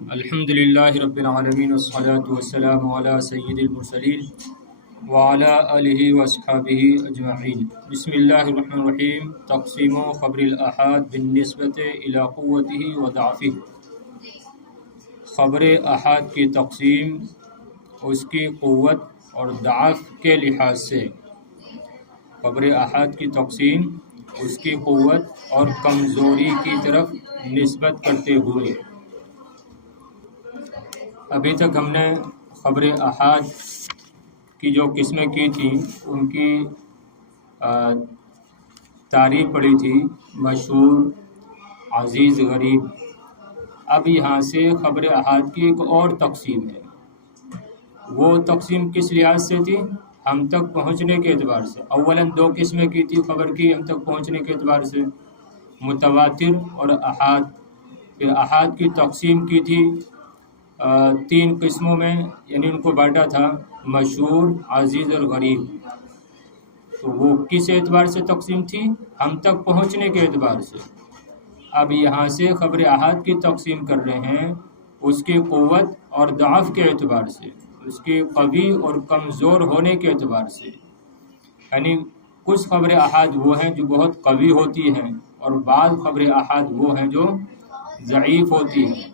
الحمد للہ رب العالمین والصلاة والسلام علی سید المرسلین وعلی آلہ واصحابہ اجمعین۔ بسم اللہ الرحمن الرحیم۔ تقسیم خبر الآحاد بالنسبت الی قوتہ و ضعفہ۔ خبر احاد کی تقسیم اس کی قوت اور ضعف کے لحاظ سے۔ خبر احاد کی تقسیم اس کی قوت اور کمزوری کی طرف نسبت کرتے ہوئے۔ ابھی تک ہم نے خبر احاد کی جو قسمیں کی تھیں ان کی تعریف پڑھی تھی، مشہور، عزیز، غریب۔ اب یہاں سے خبر احاد کی ایک اور تقسیم ہے۔ وہ تقسیم کس لحاظ سے تھی؟ ہم تک پہنچنے کے اعتبار سے۔ اولاً دو قسمیں کی تھی خبر کی ہم تک پہنچنے کے اعتبار سے، متواتر اور احاد۔ پھر احاد کی تقسیم کی تھی تین قسموں میں، یعنی ان کو بانٹا تھا مشہور، عزیز اور غریب۔ تو وہ کس اعتبار سے تقسیم تھی؟ ہم تک پہنچنے کے اعتبار سے۔ اب یہاں سے خبر احاد کی تقسیم کر رہے ہیں اس کی قوت اور ضعف کے اعتبار سے، اس کے قوی اور کمزور ہونے کے اعتبار سے۔ یعنی کچھ خبر احاد وہ ہیں جو بہت قوی ہوتی ہیں اور بعض خبر احاد وہ ہیں جو ضعیف ہوتی ہیں۔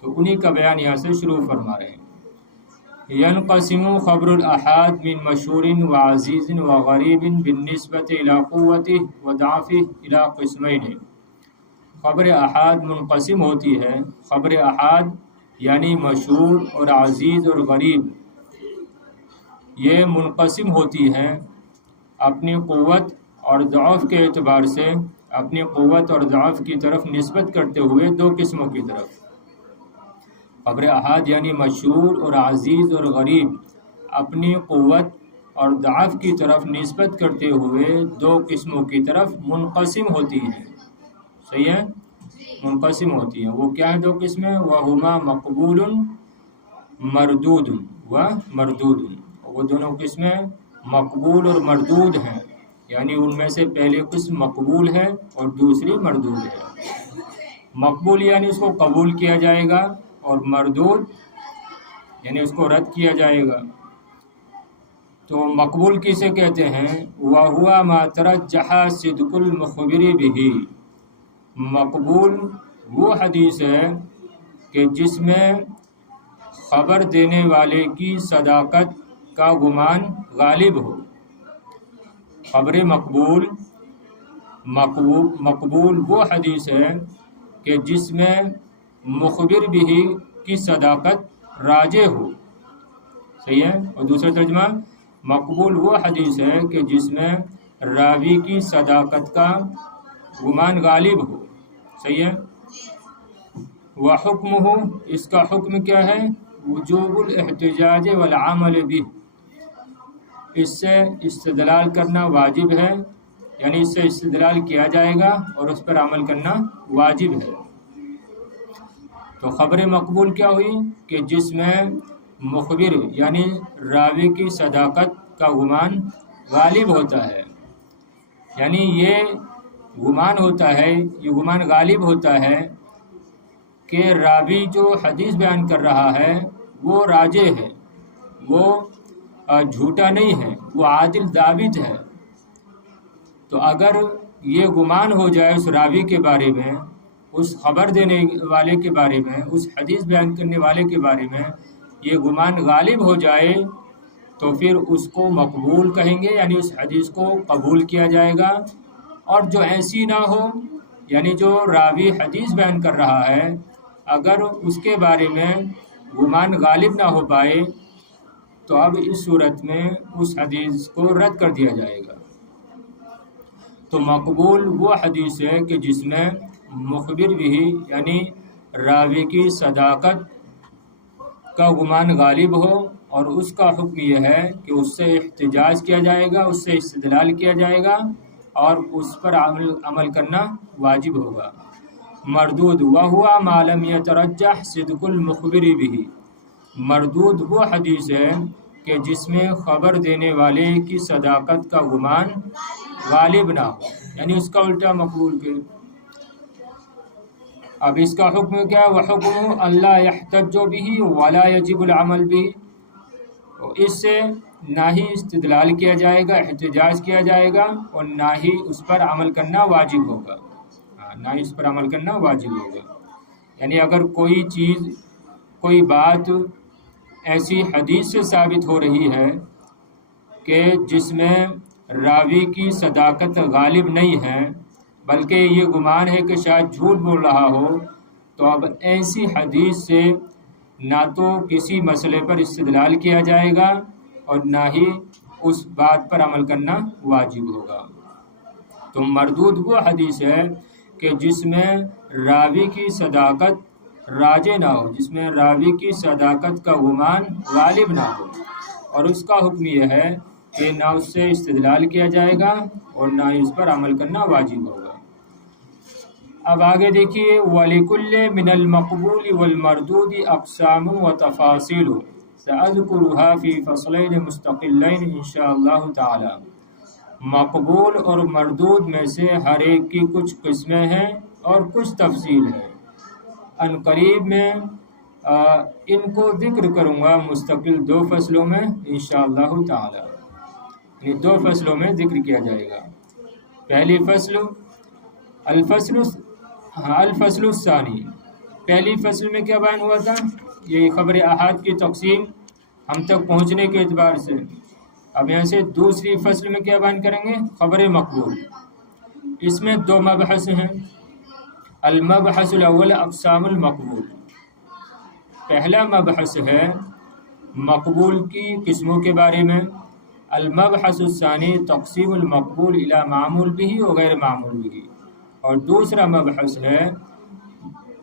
تو انہی کا بیان یہاں سے شروع فرما رہے ہیں۔ ینقسم خبر الاحاد من مشہور وعزیز وغریب بالنسبت الی قوتہ وضعفہ الی قسمین۔ خبر احاد منقسم ہوتی ہے، خبر احاد یعنی مشہور اور عزیز اور غریب، یہ منقسم ہوتی ہیں اپنی قوت اور ضعف کے اعتبار سے، اپنی قوت اور ضعف کی طرف نسبت کرتے ہوئے دو قسموں کی طرف۔ خبر احاد یعنی مشہور اور عزیز اور غریب اپنی قوت اور ضعف کی طرف نسبت کرتے ہوئے دو قسموں کی طرف منقسم ہوتی ہیں۔ صحیح ہے؟ منقسم ہوتی ہیں۔ وہ کیا ہیں دو قسمیں؟ وہما مقبول مردود و مردود۔ وہ دونوں قسمیں مقبول اور مردود ہیں، یعنی ان میں سے پہلی قسم مقبول ہے اور دوسری مردود ہے۔ مقبول یعنی اس کو قبول کیا جائے گا، اور مردود یعنی اس کو رد کیا جائے گا۔ تو مقبول کسے کہتے ہیں؟ وَهُوَ مَا تَرَجَّحَ صِدْقُ الْمُخْبِرِ بِهِ۔ مقبول وہ حدیث ہے کہ جس میں خبر دینے والے کی صداقت کا گمان غالب ہو۔ خبر مقبول وہ حدیث ہے کہ جس میں مخبر بھی کی صداقت راجح ہو۔ صحیح ہے؟ اور دوسرا ترجمہ، مقبول وہ حدیث ہے کہ جس میں راوی کی صداقت کا گمان غالب ہو۔ صحیح ہے؟ وحکمہ، اس کا حکم کیا ہے؟ وجوب الاحتجاج والعمل بہ، اس سے استدلال کرنا واجب ہے، یعنی اس سے استدلال کیا جائے گا اور اس پر عمل کرنا واجب ہے۔ تو خبر مقبول کیا ہوئی؟ کہ جس میں مخبر یعنی راوی کی صداقت کا گمان غالب ہوتا ہے، یعنی یہ گمان ہوتا ہے، یہ گمان غالب ہوتا ہے کہ راوی جو حدیث بیان کر رہا ہے وہ راجح ہے، وہ جھوٹا نہیں ہے، وہ عادل ضابط ہے۔ تو اگر یہ گمان ہو جائے اس راوی کے بارے میں، اس خبر دینے والے کے بارے میں، اس حدیث بیان کرنے والے کے بارے میں یہ گمان غالب ہو جائے تو پھر اس کو مقبول کہیں گے، یعنی اس حدیث کو قبول کیا جائے گا۔ اور جو ایسی نہ ہو، یعنی جو راوی حدیث بیان کر رہا ہے اگر اس کے بارے میں گمان غالب نہ ہو پائے تو اب اس صورت میں اس حدیث کو رد کر دیا جائے گا۔ تو مقبول وہ حدیث ہے کہ جس میں مخبر بھی یعنی راوی کی صداقت کا گمان غالب ہو، اور اس کا حکم یہ ہے کہ اس سے احتجاج کیا جائے گا، اس سے استدلال کیا جائے گا اور اس پر عمل کرنا واجب ہوگا۔ مردود وَهُوَ مَا لَمْ يَتَرَجَّحْ صِدْقُ الْمُخْبِرِ بِهِ۔ مردود وہ حدیث ہے کہ جس میں خبر دینے والے کی صداقت کا گمان غالب نہ ہو، یعنی اس کا الٹا مقبول کے۔ اب اس کا حکم کیا ہے؟ وحکم اللہ یحتج به ولا یجب العمل به، تو اس سے نہ ہی استدلال کیا جائے گا، احتجاج کیا جائے گا، اور نہ ہی اس پر عمل کرنا واجب ہوگا، نہ ہی اس پر عمل کرنا واجب ہوگا۔ یعنی اگر کوئی چیز، کوئی بات ایسی حدیث سے ثابت ہو رہی ہے کہ جس میں راوی کی صداقت غالب نہیں ہے، بلکہ یہ گمان ہے کہ شاید جھوٹ بول رہا ہو، تو اب ایسی حدیث سے نہ تو کسی مسئلے پر استدلال کیا جائے گا اور نہ ہی اس بات پر عمل کرنا واجب ہوگا۔ تو مردود وہ حدیث ہے کہ جس میں راوی کی صداقت راجع نہ ہو، جس میں راوی کی صداقت کا گمان غالب نہ ہو، اور اس کا حکم یہ ہے کہ نہ اس سے استدلال کیا جائے گا اور نہ ہی اس پر عمل کرنا واجب ہوگا۔ اب آگے دیکھیے، وَلِكُلِّ مِنَ الْمَقْبُولِ وَالْمَرْدُودِ أَقْسَامٌ وَتَفَاصِيلُ سَأَذْكُرُهَا فِي فَصْلَيْنِ مُسْتَقِلَّيْنِ انشاءاللہ تعالی۔ مقبول اور مردود میں سے ہر ایک کی کچھ قسمیں ہیں اور کچھ تفصیل ہے۔ ان قریب میں ان کو ذکر کروں گا مستقل 2 فصلوں میں انشاءاللہ تعالی، یعنی 2 فصلوں میں ذکر کیا جائے گا۔ پہلی فصل الفصل الثانی، پہلی فصل میں کیا بیان ہوا تھا؟ یہ خبر احاد کی تقسیم ہم تک پہنچنے کے اعتبار سے۔ اب یہاں سے دوسری فصل میں کیا بیان کریں گے؟ خبر مقبول۔ اس میں 2 مبحث ہیں۔ المبحث الاول اقسام المقبول، پہلا مبحث ہے مقبول کی قسموں کے بارے میں۔ المبحث الثانی تقسیم المقبول الی معمول به و غیر معمول به، اور دوسرا مبحث ہے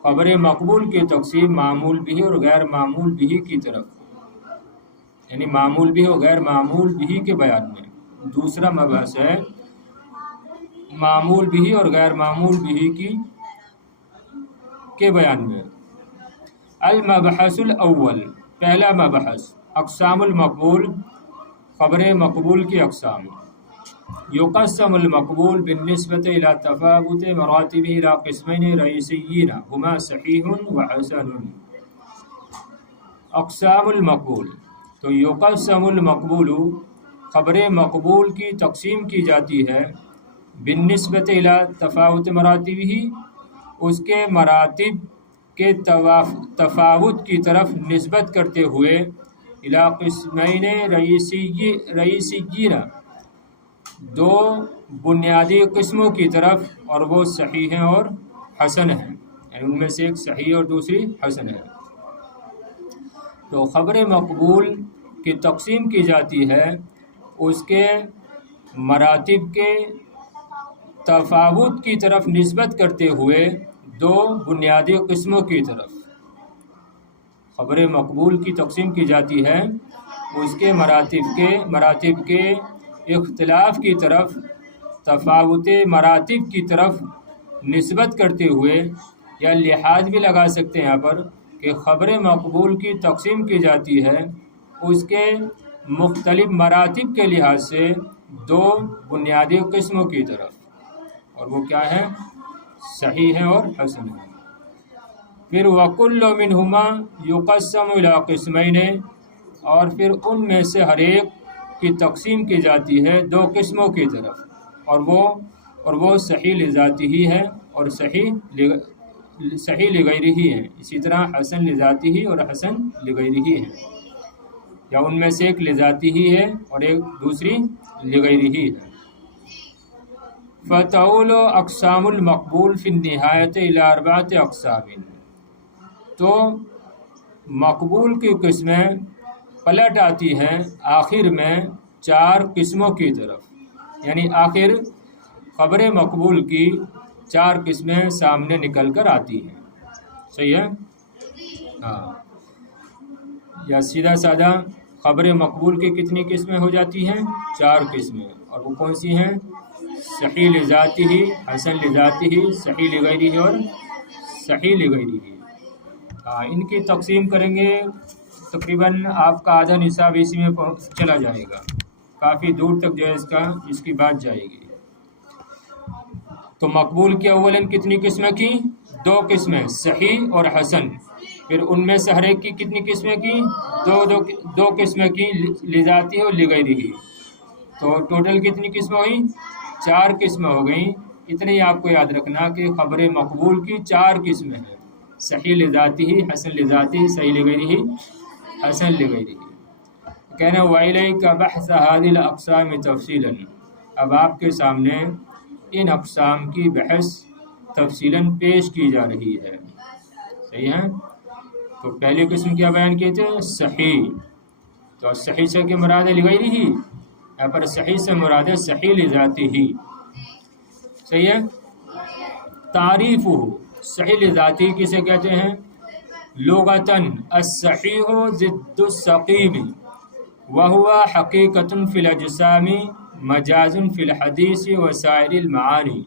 خبر مقبول کی تقسیم معمول به اور غیر معمول به کی طرف، یعنی معمول به اور غیر معمول به کے بیان میں۔ دوسرا مبحث ہے معمول به اور غیر معمول به کے بیان میں۔ المبحث الاول، پہلا مبحث اقسام المقبول، خبر مقبول کی اقسام۔ یقسم المقبول بالنسبة إلى تفاوت مراتبه إلى قسمين رئيسيين هما صحيح وحسن۔ اقسام المقبول، تو یقسم المقبول، خبر مقبول کی تقسیم کی جاتی ہے بالنسبة إلى تفاوت مراتبه، اس کے مراتب کے تفاوت کی طرف نسبت کرتے ہوئے، الی قسمین رئیسیین، 2 بنیادی قسموں کی طرف، اور وہ صحیح ہیں اور حسن ہیں، یعنی ان میں سے ایک صحیح اور دوسری حسن ہے۔ تو خبر مقبول کی تقسیم کی جاتی ہے اس کے مراتب کے تفاوت کی طرف نسبت کرتے ہوئے 2 بنیادی قسموں کی طرف۔ خبر مقبول کی تقسیم کی جاتی ہے اس کے مراتب کے اختلاف کی طرف، تفاوت مراتب کی طرف نسبت کرتے ہوئے، یا لحاظ بھی لگا سکتے ہیں یہاں پر کہ خبر مقبول کی تقسیم کی جاتی ہے اس کے مختلف مراتب کے لحاظ سے 2 بنیادی قسموں کی طرف، اور وہ کیا ہے؟ صحیح ہے اور حسن ہے۔ پھر وَكُلُّ مِنْهُمَا يُقَسَّمُ إِلَىٰ قِسْمَيْنِ، اور پھر ان میں سے ہر ایک کی تقسیم کی جاتی ہے 2 قسموں کی طرف، اور وہ صحیح لذاتی ہی ہے اور صحیح لغیرہ ہی ہے۔ اسی طرح حسن لذاتی ہی اور حسن لغیرہ ہی ہے، یا ان میں سے ایک لذاتی ہی ہے اور ایک دوسری لغیرہ ہی ہے۔ فتعول اقسام المقبول فی النہایت الی 4 اقسام، تو مقبول کی قسمیں پلٹ آتی ہیں آخر میں 4 قسموں کی طرف، یعنی آخر خبر مقبول کی 4 قسمیں سامنے نکل کر آتی ہیں۔ صحیح ہے؟ ہاں، یا سیدھا سادہ خبر مقبول کی کتنی قسمیں ہو جاتی ہیں؟ 4 قسمیں، اور وہ کون سی ہیں؟ صحیح لذاتی ہی، حسن لذاتی ہی، صحیح لغیرہ ہی اور صحیح لغیرہ ہی۔ ان کی تقسیم کریں گے تقریباً آپ کا آدھا نصاب اسی میں چلا جائے گا، کافی دور تک جو ہے اس کی بات جائے گی۔ تو مقبول کی اولن کتنی قسمیں کی؟ دو قسمیں صحیح اور حسن، پھر ان میں سے ہر ایک کی کتنی قسمیں کی؟ دو قسمیں کی، لذاتی اور لغیرہ، تو ٹوٹل کتنی قسمیں ہوئی؟ 4 قسمیں ہو گئیں۔ اتنے ہی آپ کو یاد رکھنا کہ خبر مقبول کی 4 قسمیں ہیں، صحیح لذاتی، حسن لذاتی، صحیح لغیرہ، حسن لغیرہ۔ کہنا وَإِلَيْكَ بَحْثَ هَذِهِ الْأَقْسَامِ تَفْصِيلًا، اب آپ کے سامنے ان اقسام کی بحث تفصیلاً پیش کی جا رہی ہے، صحیح ہے؟ تو پہلی قسم کیا بیان کی تھے؟ صحیح، تو صحیح سے کیا مراد ہے؟ لغیرہ ہی، یہاں پر صحیح سے مراد ہے صحیح لذاتی ہی، صحیح ہے؟ تعریف صحیح لذاتی کسے کہتے ہیں؟ لغتاً الصحیح ضد السقیم وهو حقیقة فی الاجسام مجاز فی الحدیث وسائر المعانی۔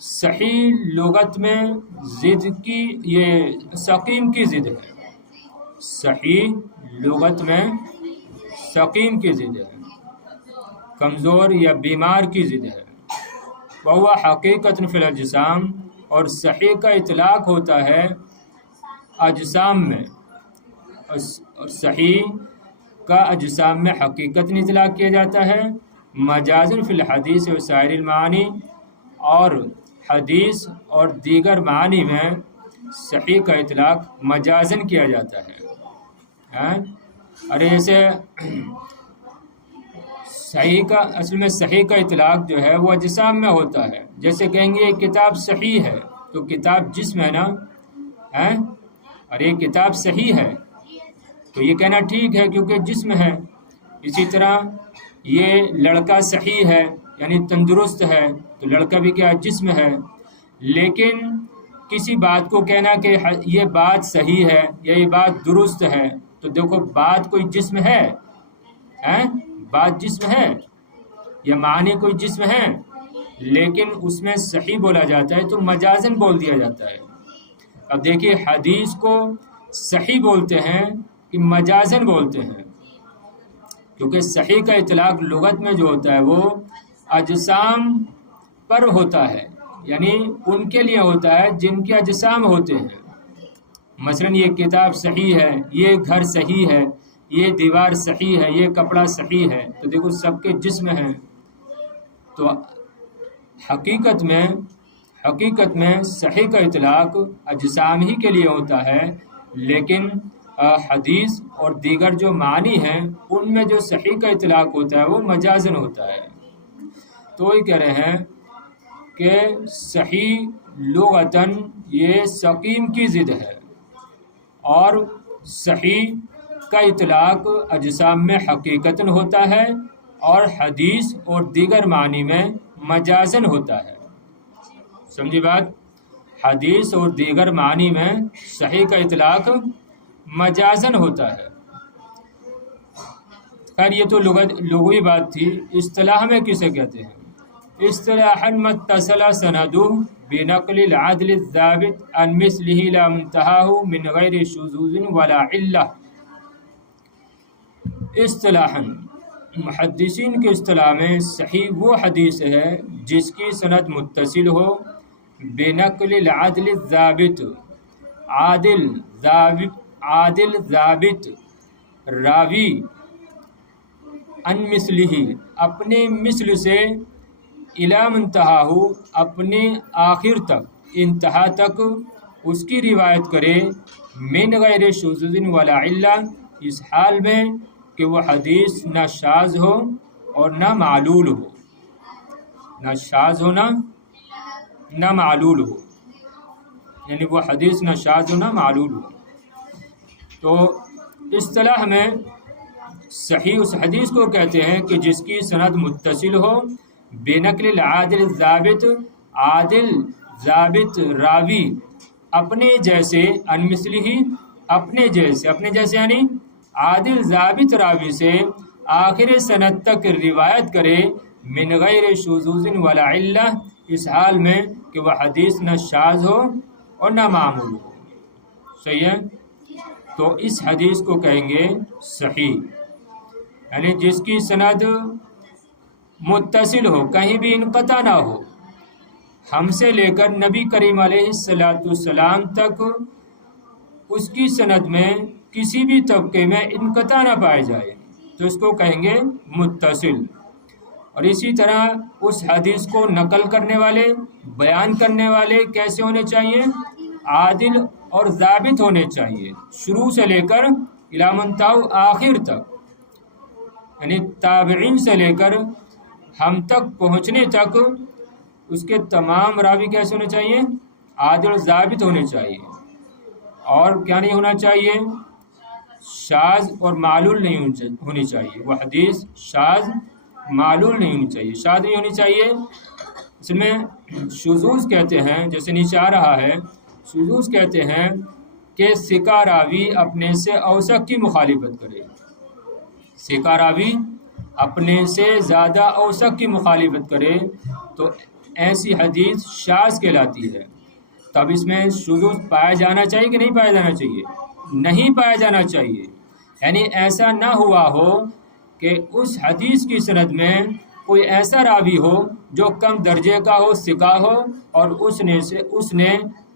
صحیح لغت میں ضد کی، یہ سقیم کی ضد ہے، صحیح لغت میں سقیم کی ضد ہے، کمزور یا بیمار کی ضد ہے۔ وہو حقیقت فی الاجسام، اور صحیح کا اطلاق ہوتا ہے اجسام میں، اور صحیح کا اجسام میں حقیقت اطلاق کیا جاتا ہے، مجازن فی الحدیث و سائر المعانی، اور حدیث اور دیگر معانی میں صحیح کا اطلاق مجازن کیا جاتا ہے۔ ارے جیسے صحیح کا، اصل میں صحیح کا اطلاق جو ہے وہ اجسام میں ہوتا ہے، جیسے کہیں گے یہ کتاب صحیح ہے، تو کتاب جسم ہے نا، اور یہ کتاب صحیح ہے تو یہ کہنا ٹھیک ہے کیونکہ جسم ہے۔ اسی طرح یہ لڑکا صحیح ہے یعنی تندرست ہے، تو لڑکا بھی کیا جسم ہے۔ لیکن کسی بات کو کہنا کہ یہ بات صحیح ہے یا یہ بات درست ہے، تو دیکھو بات کوئی جسم ہے، بات جسم ہے یا معنی کوئی جسم ہے، لیکن اس میں صحیح بولا جاتا ہے تو مجازن بول دیا جاتا ہے۔ اب دیکھیے حدیث کو صحیح بولتے ہیں کہ مجازن بولتے ہیں، کیونکہ صحیح کا اطلاق لغت میں جو ہوتا ہے وہ اجسام پر ہوتا ہے، یعنی ان کے لیے ہوتا ہے جن کے اجسام ہوتے ہیں۔ مثلا یہ کتاب صحیح ہے، یہ گھر صحیح ہے، یہ دیوار صحیح ہے، یہ کپڑا صحیح ہے، تو دیکھو سب کے جسم ہیں۔ تو حقیقت میں صحیح کا اطلاق اجسام ہی کے لیے ہوتا ہے، لیکن حدیث اور دیگر جو معنی ہیں ان میں جو صحیح کا اطلاق ہوتا ہے وہ مجازن ہوتا ہے۔ تو یہ کہہ رہے ہیں کہ صحیح لغتاً یہ سقیم کی ضد ہے، اور صحیح کا اطلاق اجسام میں حقیقتاً ہوتا ہے اور حدیث اور دیگر معنی میں مجازن ہوتا ہے۔ سمجھی بات؟ حدیث اور دیگر معنی میں صحیح کا اطلاق مجازن ہوتا ہے۔ خیر یہ تو لغوی بات تھی، اصطلاح میں کسے کہتے ہیں؟ اصطلاحاً متصل سندہ بنقل العدل الضابط عن مثلہ لا منتہاہ من غیر شذوذ ولا علہ۔ اصطلاحاً محدثین کے اصطلاح میں صحیح وہ حدیث ہے جس کی سند متصل ہو بنقل العدل الضابط، عادل ضابط راوی، عن مثلہ اپنے مثل سے، الی منتہاہ اپنے آخر تک، انتہا تک اس کی روایت کرے، من غیر شذوذ ولا علہ، اس حال میں کہ وہ حدیث نہ شاذ ہو اور نہ معلول ہو، نہ شاذ ہو نہ معلول ہو، یعنی وہ حدیث نہ شاذ ہو نہ معلول ہو۔ تو اصطلاح میں صحیح اس حدیث کو کہتے ہیں کہ جس کی سند متصل ہو بنقل العادل الضابط، عادل ضابط راوی، اپنے جیسے، عن مثلہ اپنے جیسے یعنی عادل ضابط راوی سے آخر سند تک روایت کرے، من غیر شذوذ ولا علہ، اس حال میں کہ وہ حدیث نہ شاذ ہو اور نہ معمول ہو۔ صحیح ہے؟ تو اس حدیث کو کہیں گے صحیح، یعنی جس کی سند متصل ہو، کہیں بھی انقطاع نہ ہو، ہم سے لے کر نبی کریم علیہ السلام تک اس کی سند میں کسی بھی طبقے میں انقطاع نہ پائے جائے تو اس کو کہیں گے متصل۔ اور اسی طرح اس حدیث کو نقل کرنے والے، بیان کرنے والے کیسے ہونے چاہیے؟ عادل اور ضابط ہونے چاہیے، شروع سے لے کر الی منتہی آخر تک، یعنی تابعین سے لے کر ہم تک پہنچنے تک اس کے تمام راوی کیسے ہونے چاہیے؟ عادل اور ضابط ہونے چاہیے۔ اور کیا نہیں ہونا چاہیے؟ شاذ اور معلول نہیں ہونی چاہیے، وہ حدیث شاذ معلول نہیں ہونی چاہیے، شاذ نہیں ہونی چاہیے۔ اس میں شذوذ کہتے ہیں، جیسے نیچے آ رہا ہے، شذوذ کہتے ہیں کہ ثقہ راوی اپنے سے اوثق کی مخالفت کرے، ثقہ راوی اپنے سے زیادہ اوثق کی مخالفت کرے تو ایسی حدیث شاذ کہلاتی ہے۔ تب اس میں شذوذ پایا جانا چاہیے کہ نہیں پایا جانا چاہیے؟ نہیں پایا جانا چاہیے، یعنی ایسا نہ ہوا ہو کہ اس حدیث کی سند میں کوئی ایسا راوی ہو جو کم درجے کا ہو، ثقہ ہو، اور اس نے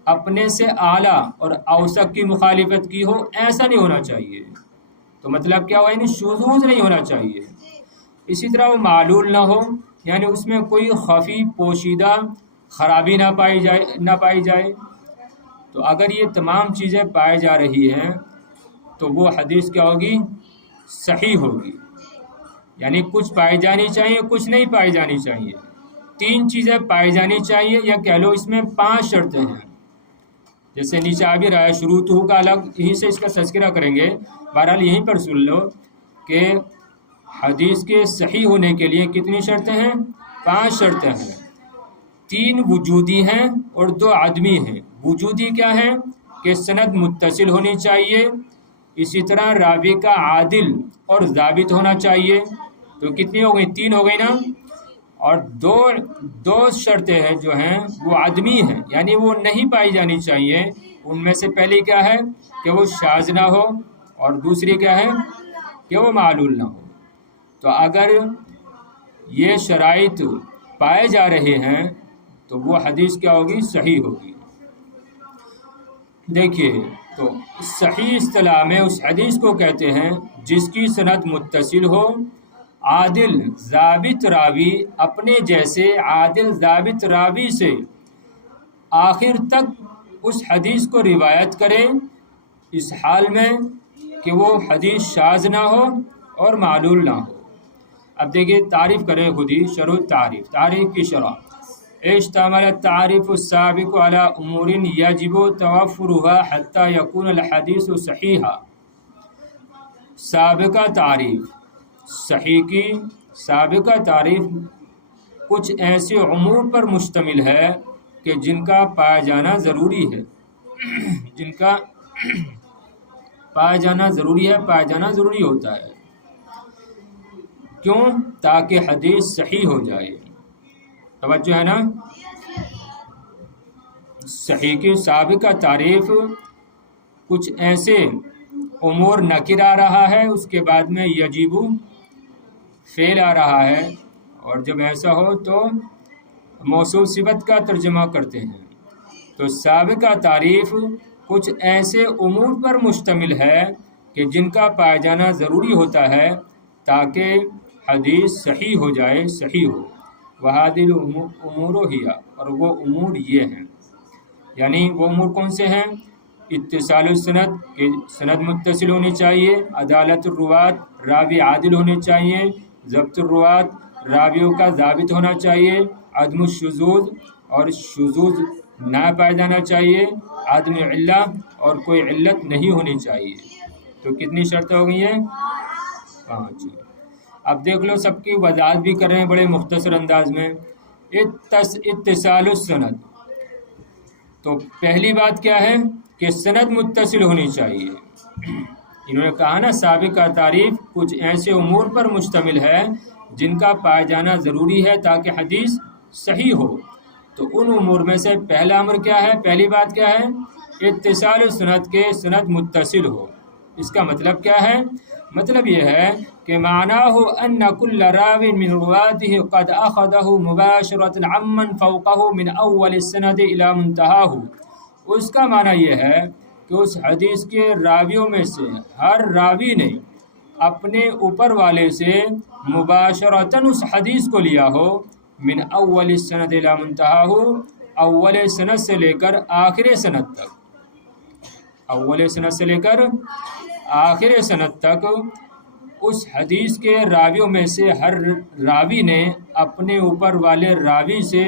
اپنے سے اعلیٰ اور اوثق کی مخالفت کی ہو، ایسا نہیں ہونا چاہیے۔ تو مطلب کیا ہوا؟ یعنی شذوذ نہیں ہونا چاہیے۔ اسی طرح وہ معلول نہ ہو، یعنی اس میں کوئی خفی پوشیدہ خرابی نہ پائی جائے۔ تو اگر یہ تمام چیزیں پائی جا رہی ہیں تو وہ حدیث کیا ہوگی؟ صحیح ہوگی۔ یعنی کچھ پائی جانی چاہیے، کچھ نہیں پائی جانی چاہیے، 3 چیزیں پائی جانی چاہیے، یا کہہ لو اس میں 5 شرطیں ہیں۔ جیسے نیچے آ بھی رہا ہے، شروط کا الگ، یہیں سے اس کا تذکرہ کریں گے، بہرحال یہیں پر سن لو کہ حدیث کے صحیح ہونے کے لیے کتنی شرطیں ہیں؟ 5 شرطیں ہیں۔ 3 وجودی ہیں اور 2 عدمی ہیں۔ وجودی کیا ہے؟ کہ سند متصل ہونی چاہیے، اسی طرح راوی کا عادل اور ضابط ہونا چاہیے۔ تو کتنی ہو گئی؟ 3 ہو گئی نا۔ اور دو شرطیں ہیں جو ہیں وہ عدمی ہیں، یعنی وہ نہیں پائی جانی چاہیے۔ ان میں سے پہلی کیا ہے؟ کہ وہ شاذ نہ ہو، اور دوسری کیا ہے؟ کہ وہ معلول نہ ہو۔ تو اگر یہ شرائط پائے جا رہے ہیں تو وہ حدیث کیا ہوگی؟ صحیح ہوگی۔ دیکھیے، تو صحیح اصطلاح میں اس حدیث کو کہتے ہیں جس کی سند متصل ہو، عادل ضابط راوی اپنے جیسے عادل ضابط راوی سے آخر تک اس حدیث کو روایت کرے، اس حال میں کہ وہ حدیث شاذ نہ ہو اور معلول نہ ہو۔ اب دیکھیے، تعریف کریں خود ہی، شرح تعریف کی شرح۔ اشتمل التعریف السابق على امور یجب توفرها حتى يكون الحدیث صحیحا۔ سابقہ تعریف، صحیح کی سابقہ تعریف کچھ ایسے امور پر مشتمل ہے کہ جن کا پایا جانا ضروری ہے، جن کا پایا جانا ضروری ہے، پایا جانا ضروری ہوتا ہے۔ کیوں؟ تاکہ حدیث صحیح ہو جائے۔ توجہ ہے نا؟ صحیح کی سابقہ تعریف کچھ ایسے امور نکر آ رہا ہے، اس کے بعد میں یجب فعل آ رہا ہے، اور جب ایسا ہو تو موصوف صفت کا ترجمہ کرتے ہیں۔ تو سابقہ تعریف کچھ ایسے امور پر مشتمل ہے کہ جن کا پایا جانا ضروری ہوتا ہے تاکہ حدیث صحیح ہو جائے، صحیح ہو۔ وہادل امور ہیا، اور وہ امور یہ ہیں، یعنی وہ امور کون سے ہیں؟ اتصال السند، کہ سند متصل ہونی چاہیے، عدالت الروات، راوی عادل ہونے چاہیے، ضبط الروات، راویوں کا ضابط ہونا چاہیے، عدم الشذوذ، اور شذوذ نہ پایا جانا چاہیے، عدم علہ، اور کوئی علت نہیں ہونی چاہیے۔ تو کتنی شرطیں ہو گئی ہیں؟ 5۔ اب دیکھ لو، سب کی وضاحت بھی کر رہے ہیں بڑے مختصر انداز میں۔ اتصال السند، تو پہلی بات کیا ہے؟ کہ سند متصل ہونی چاہیے۔ انہوں نے کہا نا، سابقہ تعریف کچھ ایسے امور پر مشتمل ہے جن کا پایا جانا ضروری ہے تاکہ حدیث صحیح ہو۔ تو ان امور میں سے پہلا امر کیا ہے؟ پہلی بات کیا ہے؟ اتصال السند، کے سند متصل ہو۔ اس کا مطلب کیا ہے؟ مطلب یہ ہے کہ معناہ ان کل راو من رواته قد اخذه مباشرة عمن فوقه من اول السند الى منتهاه، اس کا معنی یہ ہے کہ اس حدیث کے راویوں میں سے ہر راوی نے اپنے اوپر والے سے مباشرتاً اس حدیث کو لیا ہو، من اول السند الى منتهاه، اول سند سے لے کر آخر سند تک، اول سند سے لے کر آخر سند تک اس حدیث کے راویوں میں سے ہر راوی نے اپنے اوپر والے راوی سے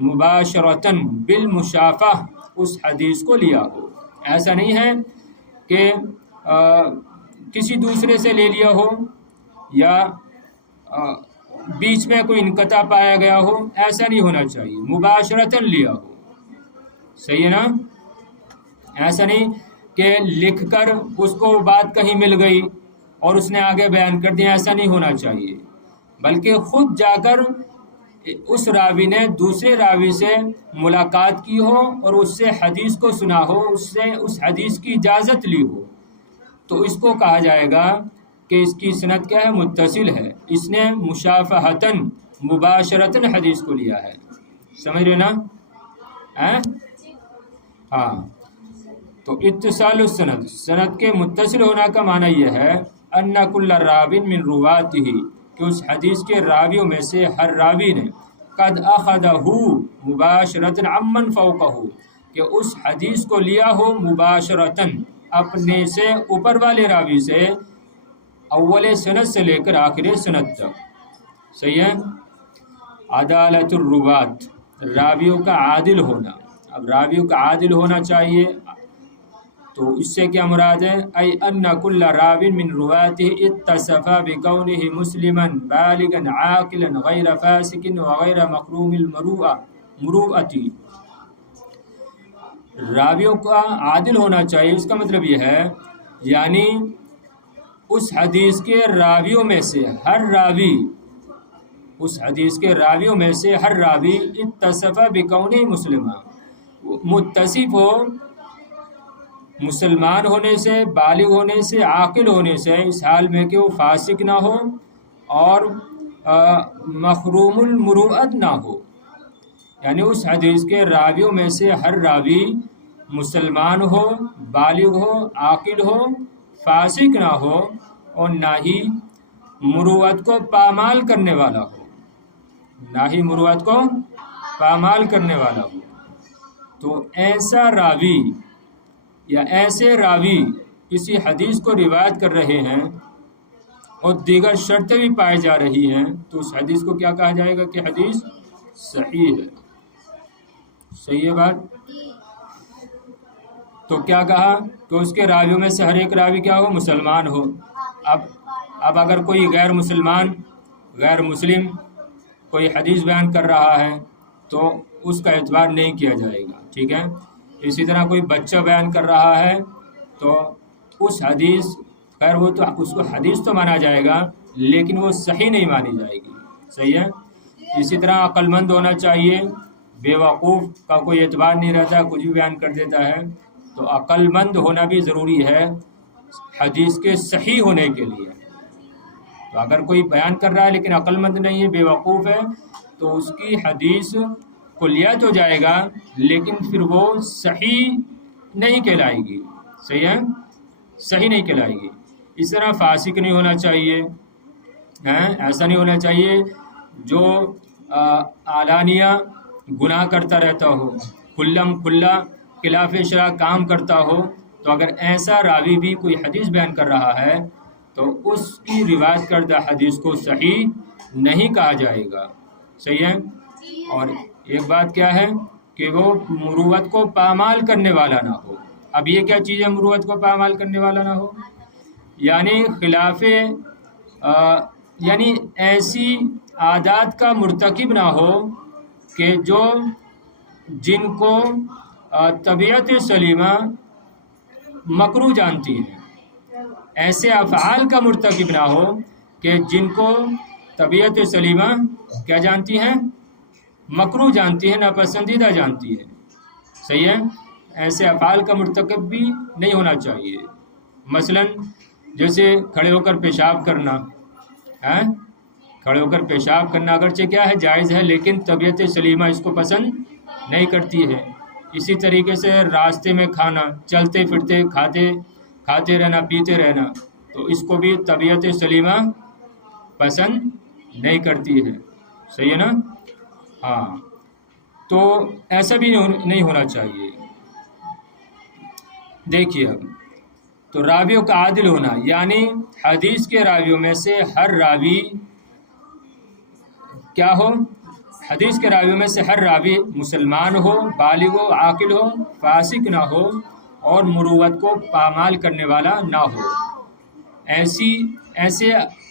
مباشرتاً بالمشافہ اس حدیث کو لیا ہو۔ ایسا نہیں ہے کہ کسی دوسرے سے لے لیا ہو یا بیچ میں کوئی انقطاع پایا گیا ہو، ایسا نہیں ہونا چاہیے، مباشرتاً لیا ہو، صحیح ہے نا؟ ایسا نہیں کہ لکھ کر اس کو بات کہیں مل گئی اور اس نے آگے بیان کر دیا، ایسا نہیں ہونا چاہیے، بلکہ خود جا کر اس راوی نے دوسرے راوی سے ملاقات کی ہو اور اس سے حدیث کو سنا ہو، اس سے اس حدیث کی اجازت لی ہو، تو اس کو کہا جائے گا کہ اس کی سند کیا ہے؟ متصل ہے، اس نے مشافہتاً مباشرتاً حدیث کو لیا ہے، سمجھ رہے نا؟ ہاں، تو اتصال السند، سند کے متصل ہونا کا معنی یہ ہے ان کل راو من رواته، کہ اس حدیث کے راویوں میں سے ہر راوی نے قد اخذہ مباشرتاً عمن فوقہ، کہ اس حدیث کو لیا ہو مباشرتاً اپنے سے اوپر والے راوی سے، اول سند سے لے کر آخر سند تک، صحیح ہے؟ عدالت الروات، راویوں کا عادل ہونا، اب راویوں کا عادل ہونا چاہیے، تو اس سے کیا مراد ہے؟ ای ان کل راو من رواته اتصف بکونہ مسلما بالغا عاقلا غیر فاسق وغیر مخروم المروءۃ، راویوں کا عادل ہونا چاہیے، اس کا مطلب یہ ہے یعنی اس حدیث کے راویوں میں سے ہر راوی، اس حدیث کے راویوں میں سے ہر راوی اتصف بکونہ مسلما، متصف ہو مسلمان ہونے سے، بالغ ہونے سے، عاقل ہونے سے، اس حال میں کہ وہ فاسق نہ ہو اور مخروم المروءت نہ ہو، یعنی اس حدیث کے راویوں میں سے ہر راوی مسلمان ہو، بالغ ہو، عاقل ہو، فاسق نہ ہو اور نہ ہی مروت کو پامال کرنے والا ہو، نہ ہی مروت کو پامال کرنے والا ہو۔ تو ایسا راوی یا ایسے راوی کسی حدیث کو روایت کر رہے ہیں اور دیگر شرطیں بھی پائی جا رہی ہیں، تو اس حدیث کو کیا کہا جائے گا کہ حدیث صحیح ہے، صحیح ہے بات؟ تو کیا کہا کہ اس کے راویوں میں سے ہر ایک راوی کیا ہو؟ مسلمان ہو۔ اب اگر کوئی غیر مسلم کوئی حدیث بیان کر رہا ہے تو اس کا اعتبار نہیں کیا جائے گا، ٹھیک ہے؟ اسی طرح کوئی بچہ بیان کر رہا ہے تو اس حدیث، خیر وہ تو اس کو حدیث تو مانا جائے گا لیکن وہ صحیح نہیں مانی جائے گی، صحیح ہے؟ اسی طرح عقل مند ہونا چاہیے، بے وقوف کا کوئی اعتبار نہیں رہتا، کچھ بھی بیان کر دیتا ہے، تو عقل مند ہونا بھی ضروری ہے حدیث کے صحیح ہونے کے لیے۔ تو اگر کوئی بیان کر رہا ہے لیکن عقل مند نہیں ہے، بے وقوف ہے، تو اس کی حدیث کو لیا تو جائے گا لیکن پھر وہ صحیح نہیں کہلائے گی، صحیح ہے؟ صحیح نہیں کہلائے گی۔ اس طرح فاسق نہیں ہونا چاہیے، ایسا نہیں ہونا چاہیے جو اعلانیہ گناہ کرتا رہتا ہو، کھلم کھلا خلاف شرع کام کرتا ہو، تو اگر ایسا راوی بھی کوئی حدیث بیان کر رہا ہے تو اس کی روایت کردہ حدیث کو صحیح نہیں کہا جائے گا، صحیح ہے؟ اور ایک بات کیا ہے کہ وہ مروت کو پامال کرنے والا نہ ہو۔ اب یہ کیا چیز ہے مروت کو پامال کرنے والا نہ ہو؟ یعنی خلاف یعنی ایسی عادات کا مرتکب نہ ہو کہ جن کو طبیعت سلیمہ مکروہ جانتی ہے، ایسے افعال کا مرتکب نہ ہو کہ جن کو طبیعت سلیمہ کیا جانتی ہیں؟ مکروہ جانتی ہے، ناپسندیدہ جانتی ہے، صحیح ہے؟ ایسے افعال کا مرتکب بھی نہیں ہونا چاہیے۔ مثلا جیسے کھڑے ہو کر پیشاب کرنا، کھڑے ہو کر پیشاب کرنا اگرچہ کیا ہے جائز ہے، لیکن طبیعت سلیمہ اس کو پسند نہیں کرتی ہے۔ اسی طریقے سے راستے میں کھانا، چلتے پھرتے کھاتے رہنا، پیتے رہنا، تو اس کو بھی طبیعت سلیمہ پسند نہیں کرتی ہے، صحیح ہے نا؟ ہاں، تو ایسا بھی نہیں ہونا چاہیے۔ دیکھیے اب تو راویوں کا عادل ہونا، یعنی حدیث کے راویوں میں سے ہر راوی کیا ہو؟ حدیث کے راویوں میں سے ہر راوی مسلمان ہو، بالغ ہو، عاقل ہو، فاسق نہ ہو اور مروت کو پامال کرنے والا نہ ہو،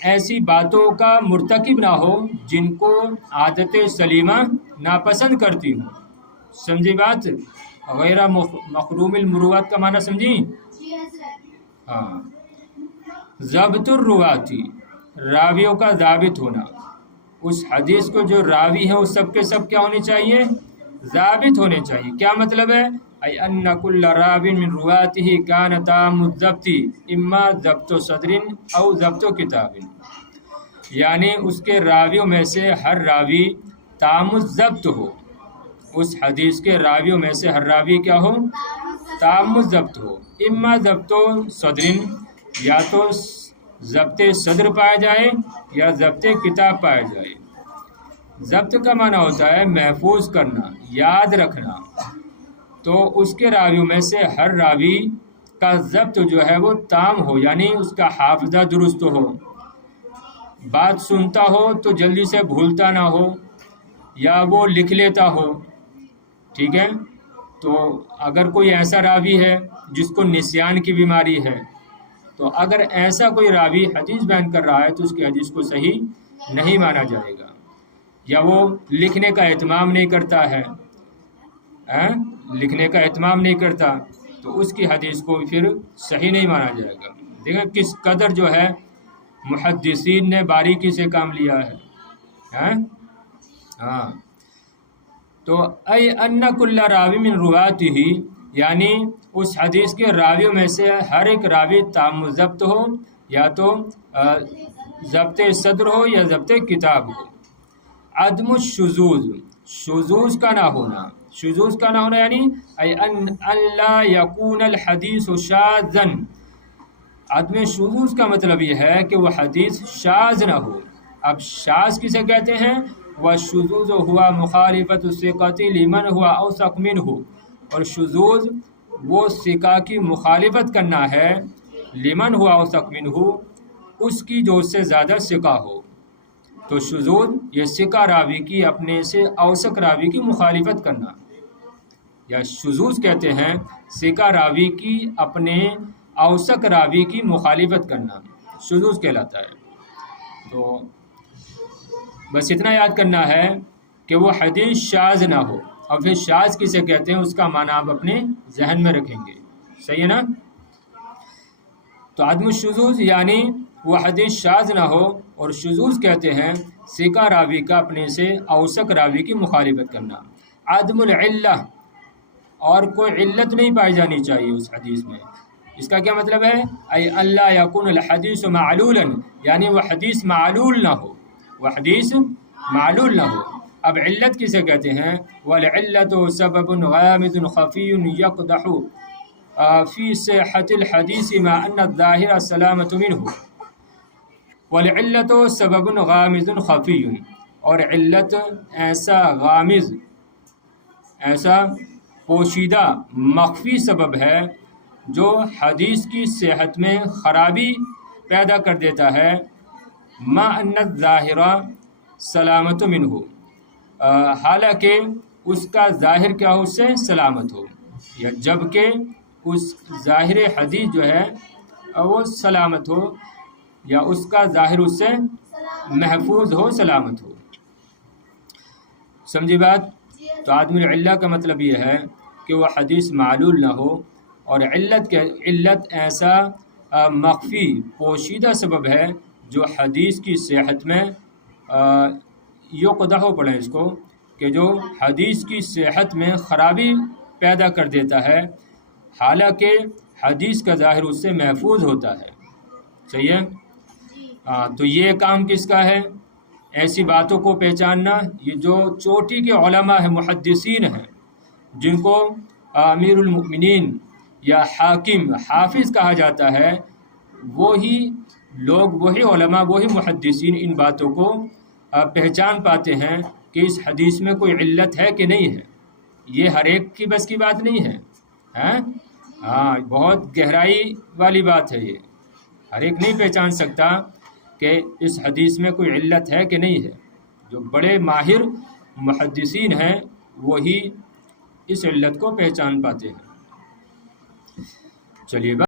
ایسی باتوں کا مرتکب نہ ہو جن کو عادت سلیمہ ناپسند کرتی ہوں۔ سمجھی بات؟ غیر مخروم المروت کا معنی سمجھی؟ ہاں، ضبط الرواتی، راویوں کا ضابط ہونا۔ اس حدیث کو جو راوی ہیں وہ سب کے سب کیا ہونے چاہیے؟ ضابط ہونے چاہیے۔ کیا مطلب ہے؟ ای ان کل راو من رواته کان تام الضبط اما ضبط صدر او ضبط کتاب، یعنی اس کے راویوں میں سے ہر راوی تام الضبط ہو۔ اس حدیث کے راویوں میں سے ہر راوی کیا ہو؟ تام الضبط ہو، اما ضبط صدر، یا تو ضبط صدر پایا جائے یا ضبط کتاب پایا جائے۔ ضبط کا معنی ہوتا ہے محفوظ کرنا، یاد رکھنا، تو اس کے راویوں میں سے ہر راوی کا ضبط جو ہے وہ تام ہو، یعنی اس کا حافظہ درست ہو، بات سنتا ہو تو جلدی سے بھولتا نہ ہو، یا وہ لکھ لیتا ہو، ٹھیک ہے؟ تو اگر کوئی ایسا راوی ہے جس کو نسیان کی بیماری ہے، تو اگر ایسا کوئی راوی حدیث بیان کر رہا ہے تو اس کی حدیث کو صحیح نہیں مانا جائے گا، یا وہ لکھنے کا اہتمام نہیں کرتا ہے، لکھنے کا اہتمام نہیں کرتا، تو اس کی حدیث کو پھر صحیح نہیں مانا جائے گا۔ دیکھیں کس قدر جو ہے محدثین نے باریکی سے کام لیا ہے۔ ہاں، تو ای ان کل راوی من رواته، یعنی اس حدیث کے راویوں میں سے ہر ایک راوی تام الضبط ہو، یا تو ضبط صدر ہو یا ضبط کتاب ہو۔ عدم الشذوذ، شذوذ کا نہ ہونا، شذوذ کا نہ ہونا یعنی ای ان لا یکون الحدیث شاذا، عدم شذوذ کا مطلب یہ ہے کہ وہ حدیث شاذ نہ ہو۔ اب شاذ کسے کہتے ہیں؟ والشذوذ ہوا مخالفت الثقۃ لمن ہوا اوثق منہ، اور شذوذ وہ ثقہ کی مخالفت کرنا ہے، لمن ہوا اوثق منہ، اس کی جو اس سے زیادہ ثقہ ہو۔ تو شذوذ یہ ثقہ راوی کی اپنے سے اوثق راوی کی مخالفت کرنا، یا شذوذ کہتے ہیں ثقہ راوی کی اپنے اوثق راوی کی مخالفت کرنا، شذوذ کہلاتا ہے۔ تو بس اتنا یاد کرنا ہے کہ وہ حدیث شاذ نہ ہو، اور پھر شاذ کسے کہتے ہیں اس کا معنی آپ اپنے ذہن میں رکھیں گے، صحیح ہے نا؟ تو عدم الشذوذ یعنی وہ حدیث شاذ نہ ہو، اور شذوذ کہتے ہیں ثقہ راوی کا اپنے سے اوثق راوی کی مخالفت کرنا۔ عدم العلہ، اور کوئی علت نہیں پائی جانی چاہیے اس حدیث میں۔ اس کا کیا مطلب ہے؟ ای اللہ یکون الحدیث معلولا، یعنی وہ حدیث معلول نہ ہو، وہ حدیث معلول نہ ہو۔ اب علت کسے کہتے ہیں؟ والعلت سبب غامض خفی یقدح فی صحت الحدیث مع ان الظاہر السلامۃ منہ۔ والعلت سبب غامض خفی، اور علت ایسا غامض، ایسا پوشیدہ مخفی سبب ہے جو حدیث کی صحت میں خرابی پیدا کر دیتا ہے، ما ان الظاہر سلامت منہ، حالانکہ اس کا ظاہر کیا ہو، اس سے سلامت ہو، یا جب کہ اس ظاہر حدیث جو ہے وہ سلامت ہو، یا اس کا ظاہر اس سے محفوظ ہو، سلامت ہو۔ سمجھی بات؟ تو عدم العلہ کا مطلب یہ ہے کہ وہ حدیث معلول نہ ہو، اور علت ایسا مخفی پوشیدہ سبب ہے جو حدیث کی صحت میں یقدح پڑھیں اس کو، کہ جو حدیث کی صحت میں خرابی پیدا کر دیتا ہے، حالانکہ حدیث کا ظاہر اس سے محفوظ ہوتا ہے۔ صحیح ہے؟ تو یہ کام کس کا ہے؟ ایسی باتوں کو پہچاننا یہ جو چوٹی کے علماء ہیں، محدثین ہیں، جن کو امیر المؤمنین یا حاکم حافظ کہا جاتا ہے، وہی لوگ، وہی علماء، وہی محدثین ان باتوں کو پہچان پاتے ہیں کہ اس حدیث میں کوئی علت ہے کہ نہیں ہے۔ یہ ہر ایک کی بس کی بات نہیں ہے، ہاں بہت گہرائی والی بات ہے۔ یہ ہر ایک نہیں پہچان سکتا کہ اس حدیث میں کوئی علت ہے کہ نہیں ہے۔ جو بڑے ماہر محدثین ہیں وہی اس علت کو پہچان پاتے ہیں۔ چلیے